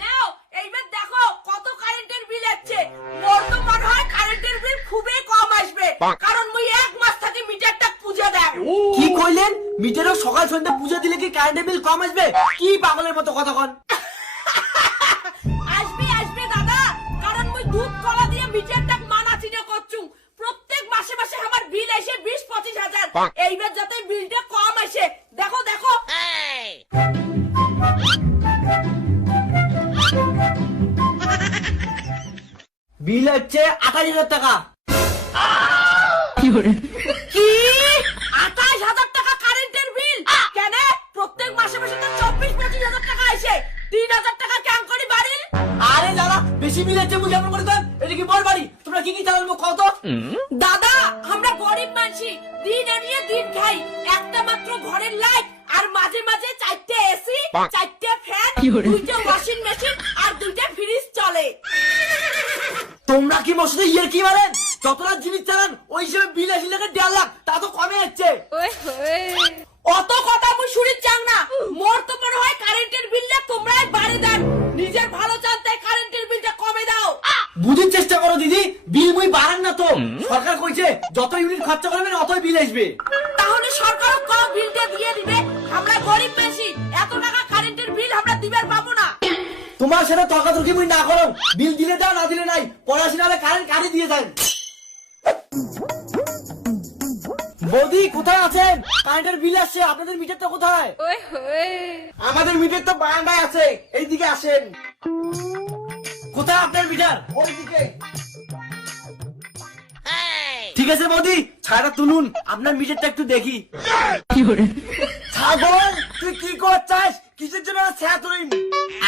নাও এইবার দেখো কত কারেন্টের বিল আসছে। মোর তো মনে হয় কারেন্টের বিল খুবই কম আসবে। কারণ মুই এক মাস থেকে মিটারটা পূজা দেয় কি কইলেন? মিটারও সকাল সন্ধ্যা পুজো দিলে কি কারেন্টের বিল কম আসবে? কি পাগলের মতো কথা কন? আসবে আসবে দাদা। কারণ মুই দুধ কলা দিয়ে মিটারটা মানা চিনে করছু। প্রত্যেক মাসে মাসে আমার বিল এসে বিশ পঁচিশ হাজার। এইবার যাতে বিলটা কম বিল হচ্ছে আঠাশ হাজার টাকা। কি আঠাশ হাজার টাকা কারেন্টের বিল কেন? প্রত্যেক মাসে মাসে তো চব্বিশ পঁচিশ হাজার টাকা আসে তিন হাজার টাকা কেন করি বাড়ি আরে দাদা বেশি বিল হচ্ছে বুঝে আপনার করে দেন এটা কি বল বাড়ি? তোমরা কি কি চালাবো কত দাদা আমরা গরিব মানুষই দিন আনিয়ে দিন খাই। একটা মাত্র ঘরের লাইট আর মাঝে মাঝে চারটে এসি চারটে ফ্যান দুইটা তোমরা কি মোর সাথে ইয়ে কি মারেন? যতটা জিনিস চালান ওই হিসেবে বিল আসি লাগে দেড় লাখ তা তো কমে যাচ্ছে অত কথা মুই শুনি চাং না। মোর তো মনে হয় কারেন্টের বিলটা তোমরাই বাড়ি দেন নিজের ভালো চান তাই কারেন্টের বিলটা কমে দাও। বুঝির চেষ্টা করো দিদি বিল মুই বাড়ান না তো। সরকার কইছে যত ইউনিট খরচা করবেন অতই বিল আসবে। তাহলে সরকারও কম বিলটা দিয়ে দিবে। আমরা গরিব বেশি এত টাকা কারেন্টের বিল আমরা দিবার তোমার সাথে তর্কাতর্কি মুই না করো বিল দিলে দাও না দিলে নাই। পড়াশোনা হলে কারেন্ট কাটি দিয়ে দেন বৌদি কোথায় আছেন? কারেন্টের বিল আসছে আপনাদের মিটারটা কোথায়? আমাদের মিটার তো বারান্দায় আছে এইদিকে আসেন। কোথায় আপনার মিটার ওইদিকে। ঠিক আছে বৌদি ছায়াটা তুলুন আপনার মিটারটা একটু দেখি। ছাগল তুই কি করছিস? কিসের জন্য ছায়া তুলিন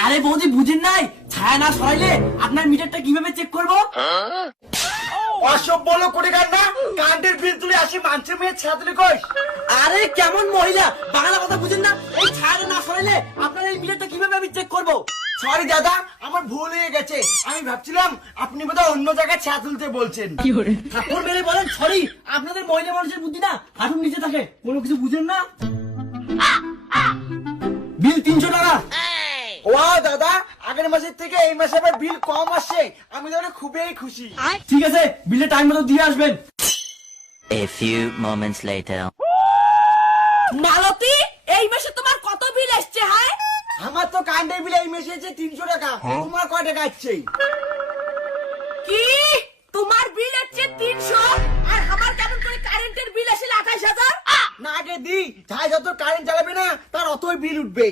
আরে বৌদি বুঝেন নাই? ছায়া না সরাইলে আপনার মিটারটা কীভাবে চেক করব? অসব বলো করে গান না? কারেন্টের বিল তুলে আসি মানুষের মেয়ে ছায়া আরে কেমন মহিলা? বাংলা কথা বুঝেন না? এই ছায়াটা না সরাইলে আপনার এই মিটারটা কীভাবে আমি চেক করব? সরি দাদা আমার ভুল হয়ে গেছে। আমি ভাবছিলাম আপনি বোধহয় অন্য জায়গায় ছায়া তুলতে বলছেন। ঠাকুর মেরে বলেন সরি আপনাদের মহিলা মানুষের বুদ্ধি না? হাঁটুর নিচে থাকে কোনো কিছু বুঝেন না? বিল তিনশো টাকা। ও দাদা আগের মাসের থেকে এই মাসে আবার বিল কম আসছে। আমি তাহলে খুবই খুশি। ঠিক আছে বিলে টাইম মতো দিয়ে আসবেন। A few moments later. মালতী এই মাসে তোমার কত বিল এসছে হ্যাঁ? আমার তো কারেন্টের বিল এই মাসে হচ্ছে তিনশো টাকা। তোমার কয় টাকা আসছে? কি? তোমার বিল হচ্ছে তিনশো? আর আমার কেমন করে কারেন্টের বিল আসলে আঠাশ হাজার? না আগে দি যাই যত কারেন্ট চালাবে না তার অতই বিল উঠবে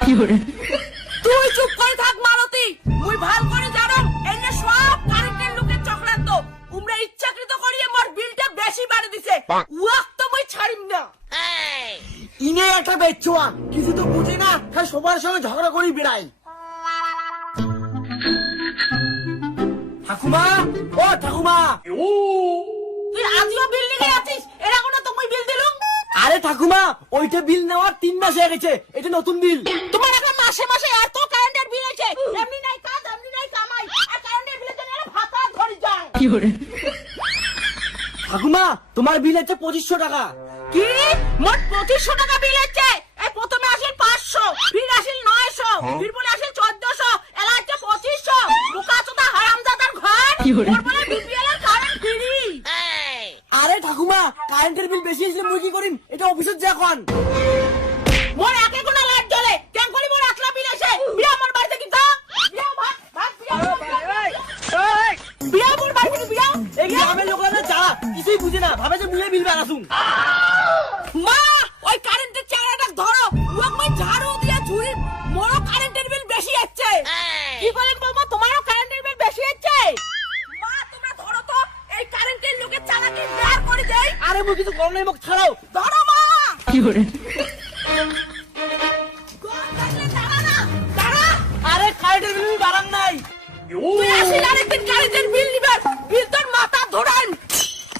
তুই ইনে একটা বেচুয়া কিছু তো বুঝে না হ্যাঁ সবার সঙ্গে ঝগড়া করি বেড়াই। ঠাকুমা ও ঠাকুমা। তুই আজও বিল নিয়ে আছিস এরা কোনো তো মুই বিল দিলুম? আরে ঠাকুমা ওইটা বিল নেওয়ার তিন মাস হয়ে গেছে এটা নতুন বিল। তোমার এখন মাসে মাসে এত কারেন্টের বিল আছে এমনি নাই কাজ এমনি নাই কামাই আর কারেন্টের বিলের জন্য এরা ভাত ধরে যায়। ঠাকুমা তোমার বিল হচ্ছে পঁচিশশো টাকা। কি? মোট পঁচিশশো টাকা বিল হচ্ছে। এই প্রথমে আসেন পাঁচশো ফির আসেন নয়শো ফির বলে আসেন চোদ্দশো এলা হচ্ছে পঁচিশশো। বুকা চোদা হারামজাদার ঘর। বলে বিপিএল এর কারেন্ট ফ্রি আরে ঠাকুমা কারেন্টের বিল বেশি আসলে মুই কি করিম? এটা অফিসের যে এখন গ্রামের লোকরা না যা কিছুই বুঝে না। ভাবে যে মুয়ে বিল বেড়াসুন মা ওই কারেন্টের চারাটা ধরো। ওকে ঝাড়ু দিয়ে ঝুড়ি মোরও কারেন্টের বিল বেশি হচ্ছে কি বলেন বাবা তোমারও কারেন্টের বিল বেশি হচ্ছে মা তোমরা ধরো তো এই কারেন্টের লোকের চালাকি বের করে দেই আরে মুই কিছু করো নাই মোক ছাড়াও। ধরো মা। কি করে? দাঁড়া না। দাঁড়া আরে কারেন্টের বিল বাড়ান নাই। তুই আসিল আরেকদিন কারেন্টের বিল